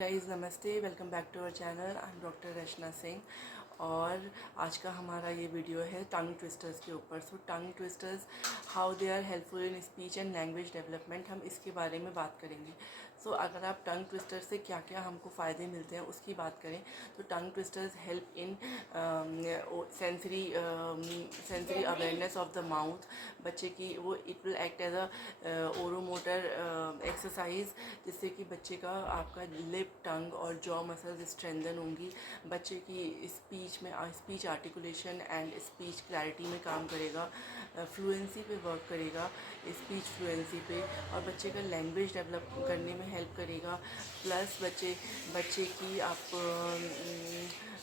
Guys नमस्ते, welcome back to our channel. I am doctor Rachna Singh और आज का हमारा ये वीडियो है टंग ट्विस्टर्स के ऊपर। So tongue twisters how they are helpful in speech and language development, हम इसके बारे में बात करेंगे। सो अगर आप टंग ट्विस्टर से क्या क्या हमको फ़ायदे मिलते हैं उसकी बात करें तो tongue twisters help in sensory awareness of the mouth. बच्चे की वो it will act as a oromotor exercise, जिससे कि बच्चे का आपका लिप, टंग और जॉ मसल्स स्ट्रेंथन होंगी। बच्चे की speech articulation and speech clarity में काम करेगा, फ्लुएंसी पे वर्क करेगा, स्पीच फ्लुएंसी पे, और बच्चे का लैंग्वेज डेवलप करने में हेल्प करेगा। प्लस बच्चे की आप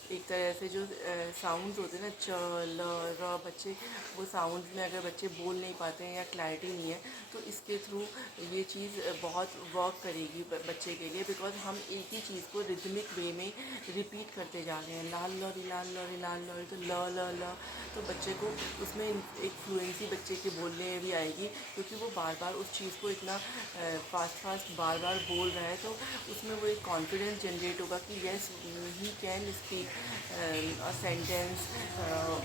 एक तरह से जो साउंड्स होते हैं ना, च, ल, र, बच्चे वो साउंड्स में अगर बच्चे बोल नहीं पाते हैं या क्लैरिटी नहीं है तो इसके थ्रू ये चीज़ बहुत वर्क करेगी बच्चे के लिए। बिकॉज हम एक ही चीज़ को रिदमिक वे में रिपीट करते जा रहे हैं, लाल लौरी लाल लौरी लाल लौरी, तो ल ल ल, तो बच्चे को उसमें एक फ्लुएंसी बच्चे के बोलने में भी आएगी, क्योंकि वो बार बार उस चीज़ को इतना फास्ट बार बार बोल रहा है। तो उसमें वो एक कॉन्फिडेंस जनरेट होगा कि yes he can speak a sentence,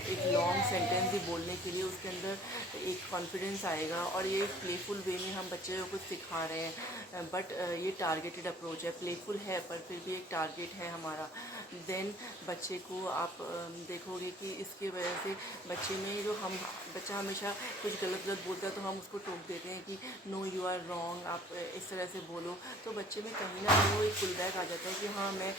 एक लॉन्ग सेंटेंस भी बोलने के लिए उसके अंदर एक कॉन्फिडेंस आएगा। और ये प्लेफुल वे में हम बच्चे को कुछ सिखा रहे हैं, बट ये टारगेटेड अप्रोच है, प्लेफुल है पर फिर भी एक टारगेट है हमारा। देन बच्चे को आप देखोगे कि इसके वजह से बच्चे में जो हम बच्चा हमेशा कुछ गलत बोलता है तो हम उसको टोक देते हैं कि नो यू आर रॉन्ग, आप इस तरह से बोलो। तो बच्चे में कहीं ना कहीं वो एक पुलबैक आ जाता है कि हाँ मैं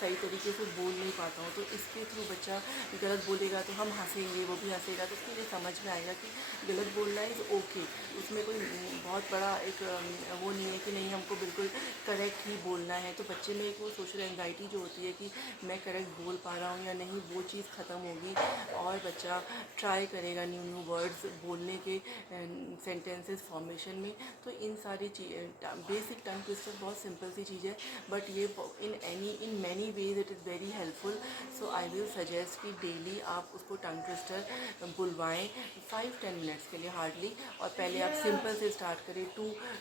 सही तरीके से बोल नहीं पाता हूँ। तो इसके थ्रू बच्चा गलत बोलेगा तो हम हंसेंगे, वो भी हंसेगा, तो उसके लिए समझ में आएगा कि गलत बोलना इज़ ओके। उसमें कोई बहुत बड़ा एक वो नहीं है कि नहीं हमको बिल्कुल करेक्ट ही बोलना है। तो बच्चे में एक वो सोशल एंजाइटी जो होती है कि मैं करेक्ट बोल पा रहा हूँ या नहीं, वो चीज़ ख़त्म होगी और बच्चा ट्राई करेगा न्यू वर्ड्स बोलने के सेंटेंसेस फॉर्मेशन में। तो इन सारी बेसिक टंग ट्विस्टर बहुत सिंपल सी चीज़ है, बट ये in many ways it is very helpful. So I will suggest कि डेली आप उसको टंग ट्विस्टर बुलवाएं 5-10 मिनट्स के लिए हार्डली। और पहले आप सिंपल से स्टार्ट करें,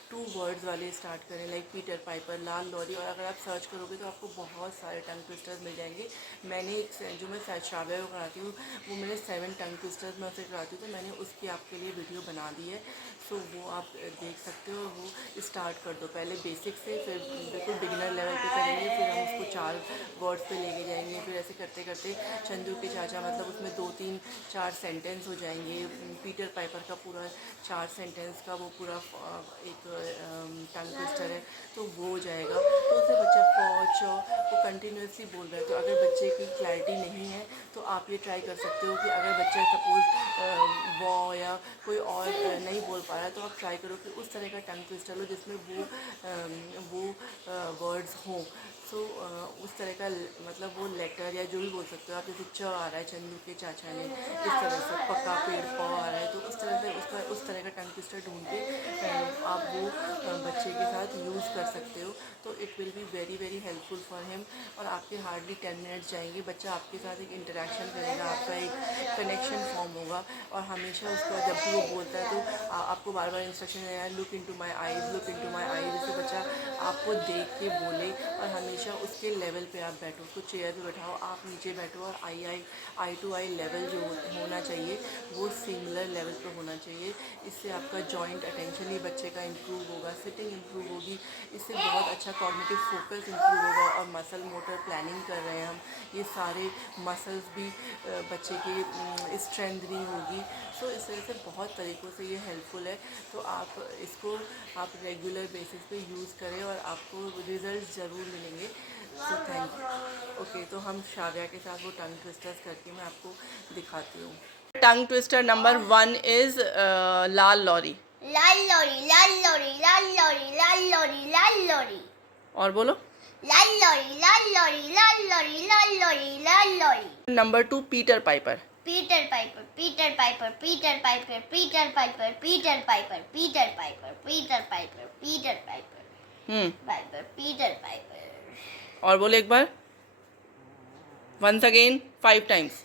टू वर्ड्स वाले स्टार्ट करें, लाइक पीटर पाइपर, लाल लॉरी। और अगर आप सर्च करोगे तो आपको बहुत सारे टंग ट्विस्टर्स मिल जाएंगे। मैंने जो मैं श्राव्या को कराती हूँ वो मैंने 7 टंग ट्विस्टर्स मैं उसे कराती हूँ, तो मैंने उसकी आपके लिए वीडियो बना दी है। सो वो आप देख सकते हो। वो स्टार्ट कर दो पहले बेसिक से, फिर बिल्कुल बिगिनर लेवल पे करेंगे, फिर हम उसको 4 वर्ड्स पे लेके जाएंगे। फिर ऐसे करते करते चंदू के चाचा, मतलब उसमें 2-3-4 सेंटेंस हो जाएंगे। पीटर पाइपर का पूरा 4 सेंटेंस का वो पूरा एक टंग ट्विस्टर है, तो वो हो जाएगा। तो उससे बच्चा पहुँच वो कंटिन्यूसली बोल रहा है। तो अगर बच्चे की क्लैरिटी नहीं है तो आप ये ट्राई कर सकते हो कि अगर बच्चा सपोज वॉ या कोई और नहीं बोल पा रहा है, तो आप ट्राई करो कि उस तरह का टंग ट्विस्टर लो जिसमें वो वर्ड्स हों। सो उस तरह का मतलब वो लेटर या जो भी बोल सकते हो आप, जैसे च आ रहा है चंदू के चाचा ने, इस तरह से पक्का पेड़ प आ रहा है, तो उस तरह से उस तरह का टंग ट्विस्टर ढूंढ के आप वो बच्चे के साथ यूज़ कर सकते हो। तो it will be very very helpful for him. और आपके हार्डली 10 मिनट्स जाएंगे, बच्चा आपके साथ एक इंटरेक्शन करेगा, आपका एक कनेक्शन फॉर्म होगा। और हमेशा उसको जब भी वो बोलता है तो आपको बार बार इंस्ट्रक्शन देना, look into my eyes, look into my eyes, जिससे बच्चा आपको देख के बोले। और हमेशा उसके लेवल पे आप बैठो, उसको चेयर पे बैठाओ, आप नीचे बैठो, और आई टू आई लेवल जो होना चाहिए वो सिमिलर लेवल पे होना चाहिए। इससे आपका जॉइंट अटेंशन ही बच्चे का इम्प्रूव होगा, सिटिंग इम्प्रूव होगी, इससे बहुत अच्छा कॉग्निटिव फोकस इम्प्रूव होगा। और मसल मोटर प्लानिंग कर रहे हैं हम, ये सारे मसल्स भी बच्चे की स्ट्रेंथनिंग होगी। सो इस तरह से बहुत तरीक़ों से ये हेल्पफुल है। तो आप इसको आप रेगुलर बेसिस पे यूज़ करें और आपको रिज़ल्ट ज़रूर मिलेंगे। So thank you. ओके, तो हम श्राव्या के साथ वो टंग ट्विस्टर्स करके मैं आपको दिखाती हूँ। टंग ट्विस्टर नंबर 1 इज़ लाल लॉरी। लाल लॉरी लाल लॉरी लाल लॉरी लाल लॉरी लाल लॉरी। और बोलो। लाल लॉरी लाल लॉरी लाल लॉरी लाल लॉरी लाल lorry. Number 2 Peter Piper. Peter Piper Peter Piper Peter Piper Peter Piper Peter Piper Peter Piper Peter Piper Peter Piper Piper Peter Piper. और बोलो एक बार, once again 5 times,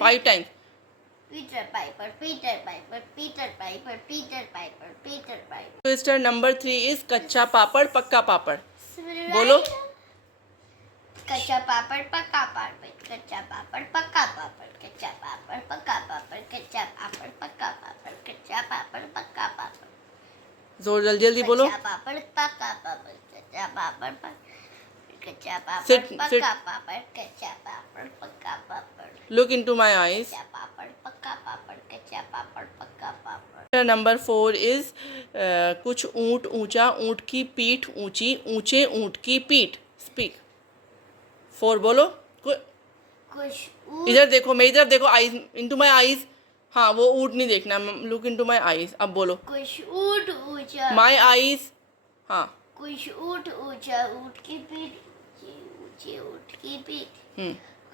5 times. Peter Piper, Peter Piper, Peter Piper, Peter Piper, Peter Piper. Twister number 3 is कच्चा पापड़ पक्का पापड़। बोलो। कच्चा पापड़ पक्का पापड़, कच्चा पापड़ पक्का पापड़, कच्चा पापड़ पक्का पापड़, कच्चा पापड़ पक्का पापड़, कच्चा पापड़ पक्का पापड़, जोर जल्दी जल्दी बोलो। कच्चा पापड़ पक्का पापड़, कच्चा पापड़ कच्चा पापड़ Sit, पक्का sit. पापड़, कच्चा पापड़ पक्का पापड़, Look into my eyes. कच्चा पापड़ पक्का पापड़, कच्चा पापड़ पक्का पापड़। नंबर 4 इज कुछ ऊंट ऊंचा, ऊंट की पीठ ऊंची, ऊंचे ऊंट की पीठ। स्पीक। 4 बोलो। कुछ इधर देखो, मेरी तरफ देखो, आईज इनटू माय आईज। हाँ, वो ऊंट नहीं देखना, लुक इनटू माय आईज। अब बोलो। कुछ ऊंट ऊंचा, माय आईज। हाँ। कुछ ऊंट ऊंचा, ऊंट की पीठ ऊंची, ऊंचे ऊंट की पीठ,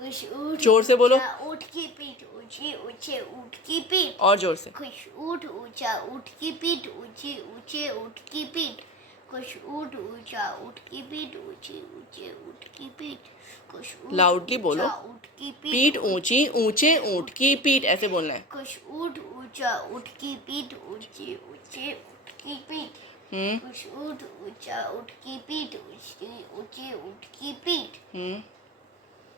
कुछ ऊंट जोर से बोलो। ऊंचा, ऊंट की पीठ ऊंची, ऊंचे ऊंट की पीठ, और जोर से। कुछ ऊंट ऊंचा, ऊंट की पीठ ऊंची, ऊंचे ऊंट की पीठ, कुछ ऊंट ऊंचा, ऊंट की पीठ ऊंची, ऊंचे ऊंट की पीठ, कुछ ऊंट लाउडली बोलो। ऊंचा, ऊंट की पीठ ऊंची, ऊंचे ऊंट की पीठ, ऐसे बोलना है। कुछ ऊंट ऊंचा, ऊंट की पीठ ऊंची, ऊंचे ऊंट की पीठ, कुछ ऊंट ऊंचा, ऊंट की पीठ ऊंची, ऊंचे ऊंट की पीठ,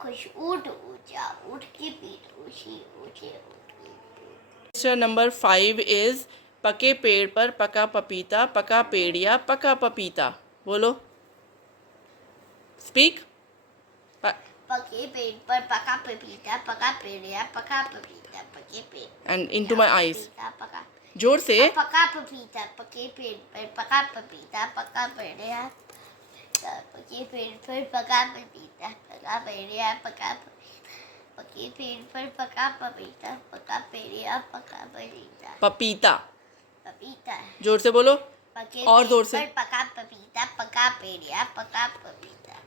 कुछ ऊंट ऊंचा, ऊंट की पीठ ऊंची, ऊंचे ऊंट की पीठ। नंबर 5 इज पके पेड़ पर पका पपीता, पका पेड़ या पका पपीता। बोलो। स्पीक। पके पेड़ पर पका पपीता, पका पेड़ या पका पपीता, पके पेड़ एंड इनटू माय आईज। पपीता, पका जोर से। पका पपीता, पके पेड़ पर पका पपीता, पका पेड़ या पके पेड़ पर पका पपीता, पका पेड़ या पका पके पेड़ पर पका पपीता, पका पेड़ या पका पपीता, पपीता। पपीता। जोर से बोलो। पके और पेड़ जोर से। पर पका पपीता, पका पेड़ या पका पपीता,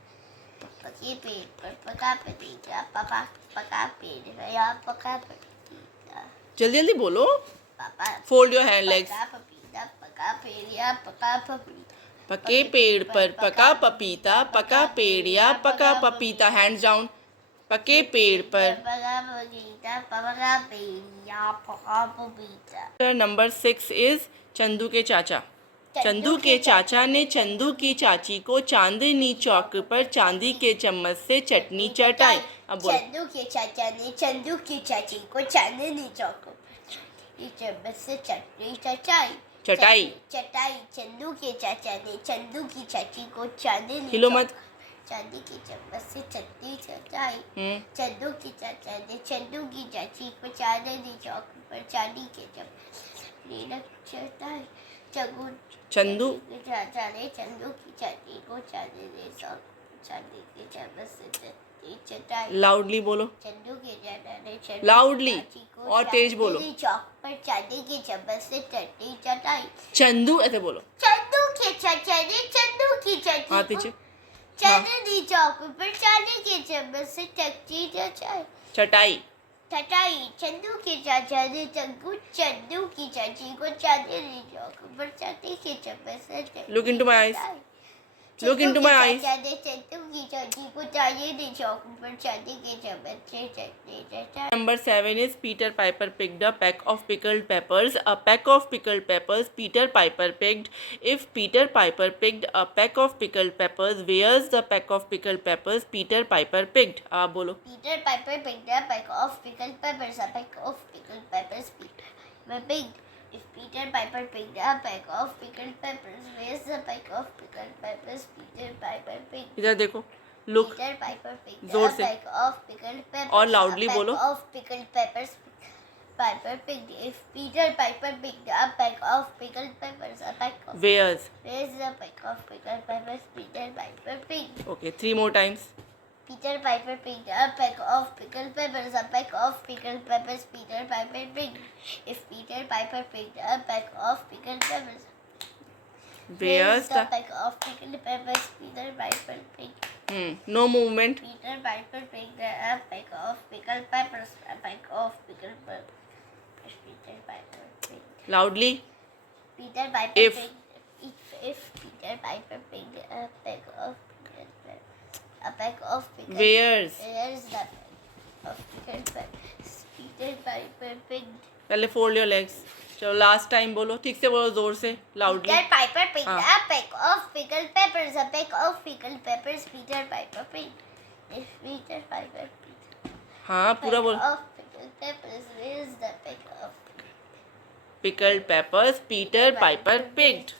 पके पेड़ पर पका पपीता, पका पेड़ या पका पपीता। जल्दी जल्दी बोलो। पापा फोल्ड योर हैंड लेग्स। पका पपीता, पका पेड़ या पका पपीता, पके पेड़ पर पका पपीता, पका पेड़ या पका पपीता। Hands down. पके पेड़ पर। पका पपीता, पका पेड़ या पका पपीता। नंबर 6 इज चंदू के चाचा। चंदू के चाचा ने चंदू की चाची को चांदनी चौक पर चांदी के चम्मच से चटनी चटाई। अब बोलो। चंदू के चाचा ने चंदू की चाची को चांदनी चौक पर चम्मच से चटनी चटाई। चटाई। चटाई। चंदू के चाचा ने चंदू की चाची को चांदनी हिलो मत। चांदी की चम्मच से चटनी चटाई। चंदू की चाचा ने चंदू की चाची को चांदनी चौक पर चांदी के चम्मच से चटाई। चंदू के चाचा ने चंदू की चाची को चांदी के चम्मच से चटनी चटाई। लाउडली बोलो। चंदू के चाचा ने चंदू लाउडली की चाची को और तेज बोलो। चांदनी चौक पर चांदी के चम्मच से चटनी चटाई। चंदू ऐसे बोलो। चंदू के चाचा ने चंदू की चाची हाथ को पीछे। चांदनी चौक पर चांदी के चम्मच से चटनी चटाई। चटाई। चटाई। चंदू के चाचा ने चंदू की चाची को चांदनी चौक पर चांदी के चम्मच से चटनी Look into my eyes. चटाई। Look into my eyes. चाचा ने चंदू की चाची को चांदनी चौक पर चांदी के चम्मच से चटनी चटाई। Number 7 is Peter Piper picked a peck of pickled peppers. A peck of pickled peppers Peter Piper picked. If Peter Piper picked a peck of pickled peppers, where's the peck of pickled peppers Peter Piper picked? आप बोलो। Peter Piper picked a peck of pickled peppers. A peck of pickled peppers Peter Piper picked. If Peter Piper picked a peck of pickled peppers, where's the peck of pickled peppers Peter Piper picked? इधर देखो। Look. Peter Piper picked जोर a से। peck of pickled peppers. और loudly a peck बोलो। of pickled peppers Piper picked. If Peter Piper picked a peck of pickled peppers, a peck of Where's? where's the peck of pickled peppers Peter Piper picked? Okay, 3 more times. Peter Piper picked a peck of pickled peppers. A peck of pickled peppers Peter Piper picked. If Peter Piper picked a peck of pickled peppers, Where's the the? peck of pickled peppers Peter Piper picked? No movement. Peter Piper picked a peck of pickled peppers. A peck of pickled peppers Peter Piper picked. Loudly. Peter Piper If. picked. If Peter Piper picked a peck of pickled peppers. A peck of pickled Where's? Where's the peck of pickled peppers Peter Piper picked? पहले fold your legs. चलो last time बोलो, ठीक से बोलो, जोर से, loudly. Peter Piper picked हाँ. a peck of pickled peppers. A peck of pickled peppers. Peter Piper picked. If Peter Piper picked हाँ पूरा peck बोलो. of pickled peppers, where is the peck of Pickled peppers Peter Piper picked.